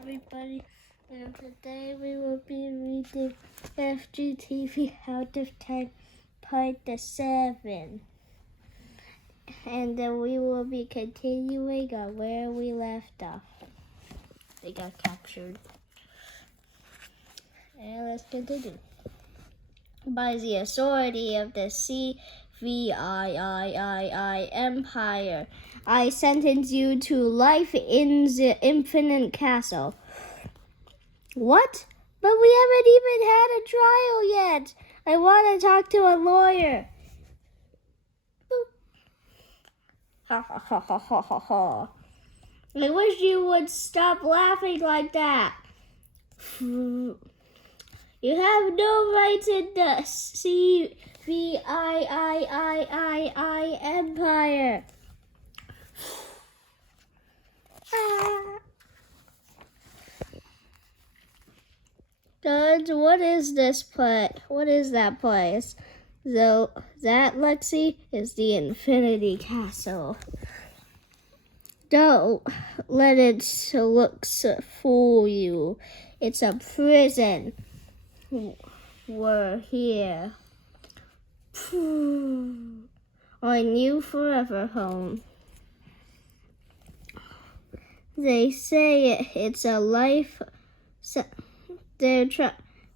everybody, and today we will be reading Fgteev out of 10 part 7, and then we will be continuing on where we left off. They got captured, and let's continue. By the authority of the Fgteev Empire, I sentence you to life in the Infinite Castle. What? But we haven't even had a trial yet. I want to talk to a lawyer. Boop. Ha ha ha ha ha ha ha. I wish you would stop laughing like that. You have no rights in the Fgteev Empire. Guys, what is this place? What is that place? That, Lexi, is the Infinity Castle. Don't let its looks fool you. It's a prison. We're here. Our new forever home. They say it's a life.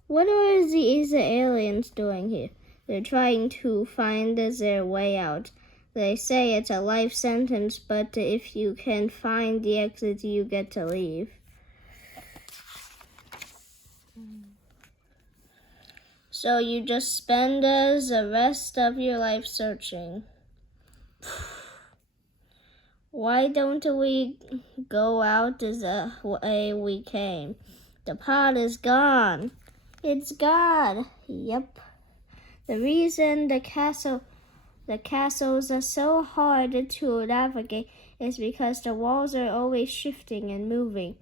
What are these aliens doing here? They're trying to find their way out. They say it's a life sentence, but if you can find the exit, you get to leave. So you just spend the rest of your life searching. Why don't we go out the way we came? The pod is gone. It's gone. Yep. The reason the castles are so hard to navigate is because the walls are always shifting and moving.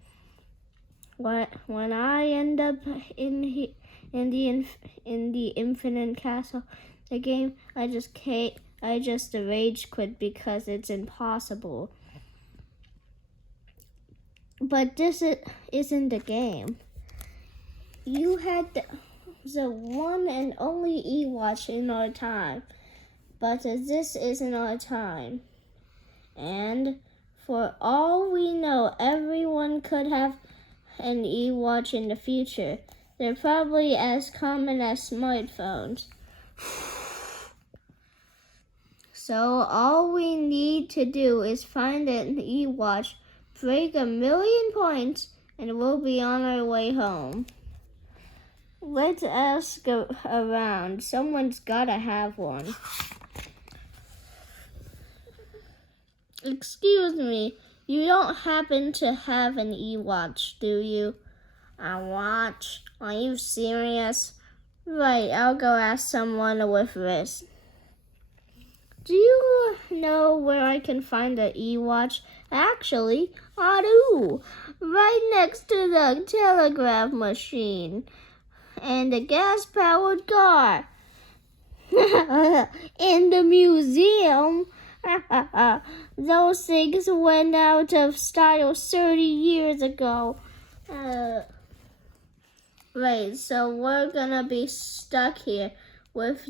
When I end up in the Infinite Castle, the game, I just rage quit because it's impossible. But this isn't the game. You had the one and only E-Watch in our time, but this isn't our time. And for all we know, everyone could have an E-Watch in the future. They're probably as common as smartphones. So all we need to do is find an E-Watch, break 1,000,000 points, and we'll be on our way home. Let's ask around. Someone's gotta have one. Excuse me, you don't happen to have an E-Watch, do you? A watch? Are you serious? Right, I'll go ask someone with this. Do you know where I can find an E-Watch? Actually, I do. Right next to the telegraph machine and the gas-powered car. In the museum. Those things went out of style 30 years ago. Right, so we're gonna be stuck here with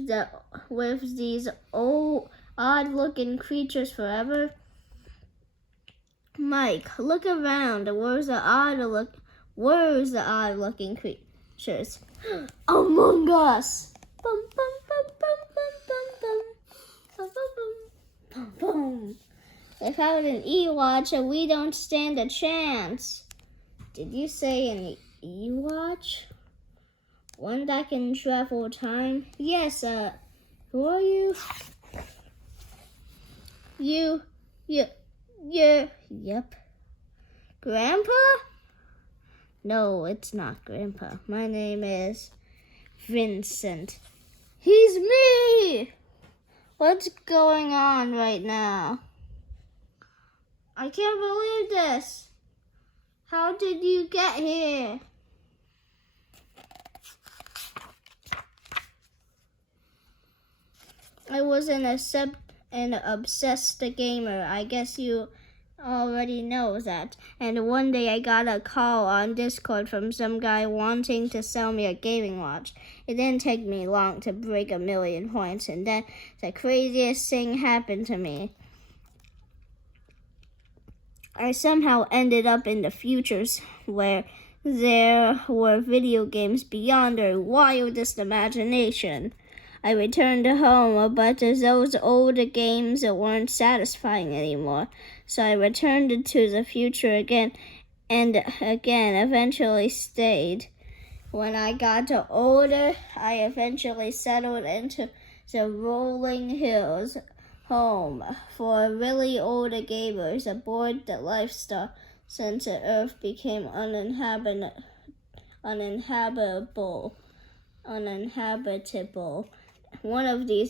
these old odd-looking creatures forever. Mike, look around. Where's the odd-looking creatures? Among Us. Bum, bum, bum, bum, bum, bum, bum. Bum, bum, bum, bum, bum. If I had an E-Watch, we don't stand a chance. Did you say an E-Watch? One that can travel time? Yes, who are you? Yep. Grandpa? No, it's not Grandpa. My name is Vincent. He's me! What's going on right now? I can't believe this. How did you get here? I was an obsessed gamer. I guess you already knows that. And one day I got a call on Discord from some guy wanting to sell me a gaming watch. It didn't take me long to break 1,000,000 points, and then the craziest thing happened to me. I somehow ended up in the futures where there were video games beyond our wildest imagination. I returned home, but those old games weren't satisfying anymore. So I returned to the future again and again, eventually stayed. When I got older, I eventually settled into the rolling hills home for really old gamers aboard the lifestyle since the earth became uninhabitable. One of the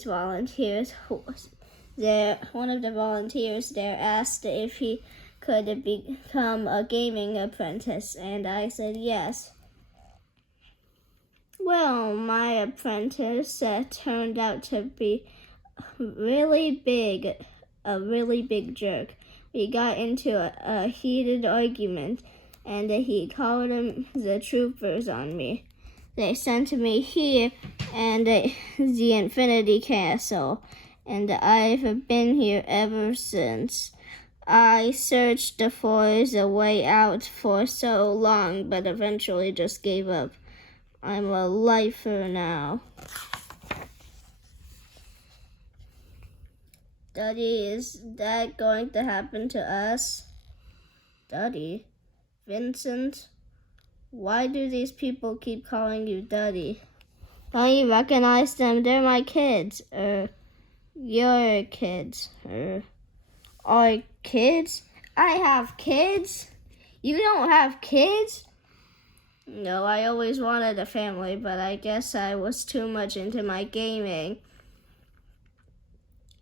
volunteers there asked if he could become a gaming apprentice, and I said yes. Well, my apprentice turned out to be a really big jerk. We got into a heated argument, and he called the troopers on me. They sent me here and the Infinity Castle, and I've been here ever since. I searched for the way out for so long, but eventually just gave up. I'm a lifer now. Daddy, is that going to happen to us? Daddy? Vincent? Why do these people keep calling you Daddy? Don't you recognize them? They're my kids. Your kids. Our kids? I have kids? You don't have kids? No, I always wanted a family, but I guess I was too much into my gaming.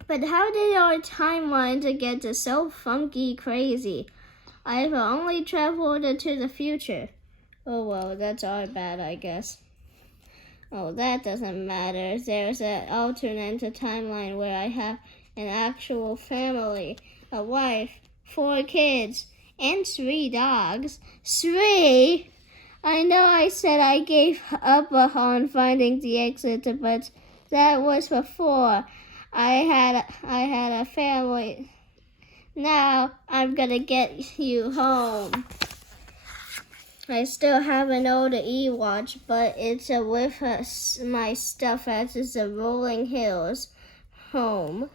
But how did our timelines get so funky crazy? I've only traveled to the future. Oh well, that's our bad, I guess. Oh, that doesn't matter. There's an alternate timeline where I have an actual family, a wife, 4 kids, and 3 dogs. 3? I know I said I gave up on finding the exit, but that was before I had a family. Now I'm gonna get you home. I still have an old e-watch, but it's with my stuff at the rolling hills home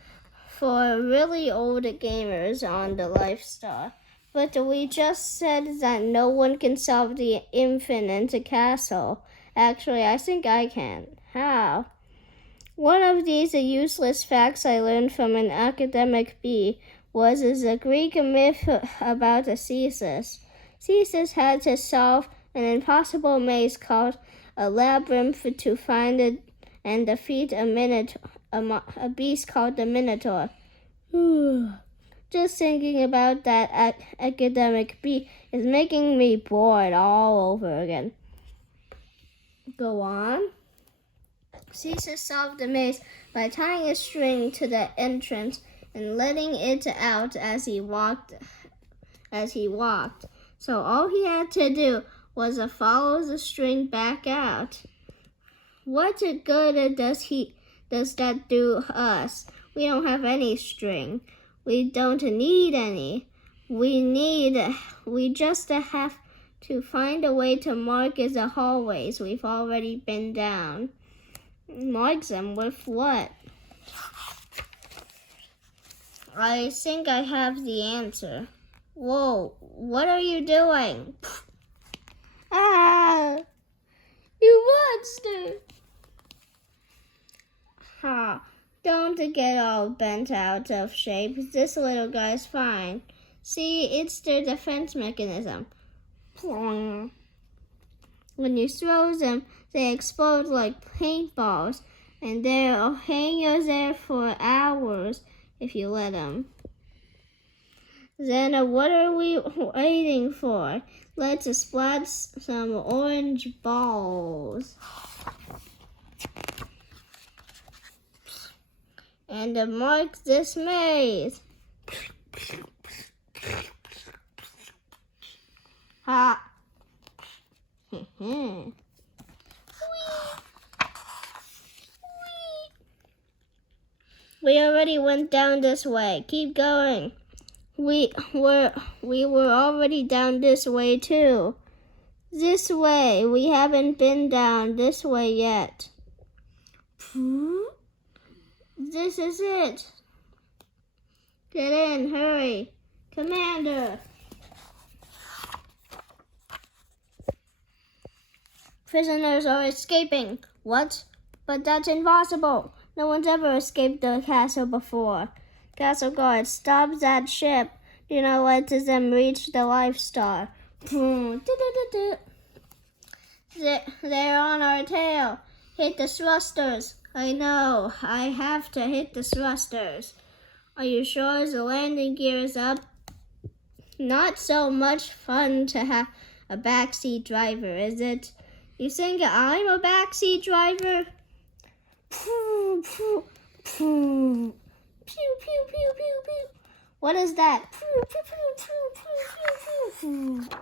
for really old gamers on the lifestyle. But we just said that no one can solve the infinite castle. Actually, I think I can. How? One of these useless facts I learned from an academic bee was a Greek myth about Theseus. Theseus had to solve an impossible maze called a labyrinth to find it and defeat a beast called the Minotaur. Just thinking about that academic bee is making me bored all over again. Go on. Theseus solved the maze by tying a string to the entrance and letting it out as he walked. So all he had to do was follow the string back out. What good does that do us? We don't have any string. We don't need any. We just have to find a way to mark the hallways we've already been down. Mark them with what? I think I have the answer. Whoa, what are you doing? Ah, you monster! Ha, don't get all bent out of shape. This little guy's fine. See, it's their defense mechanism. When you throw them, they explode like paintballs, and they'll hang you there for hours if you let them. Then what are we waiting for? Let's splat some orange balls. And mark this maze. Ha. We already went down this way. Keep going. We were already down this way too. This way. We haven't been down this way yet. This is it. Get in, hurry. Commander. Prisoners are escaping. What? But that's impossible. No one's ever escaped the castle before. Castle guard, stop that ship. Do not let them reach the Life Star. They're on our tail. Hit the thrusters. I know. I have to hit the thrusters. Are you sure the landing gear is up? Not so much fun to have a backseat driver, is it? You think I'm a backseat driver? Pew, pew, pew. Pew, pew, pew, pew, pew. What is that? Pew, pew, pew, pew, pew, pew, pew.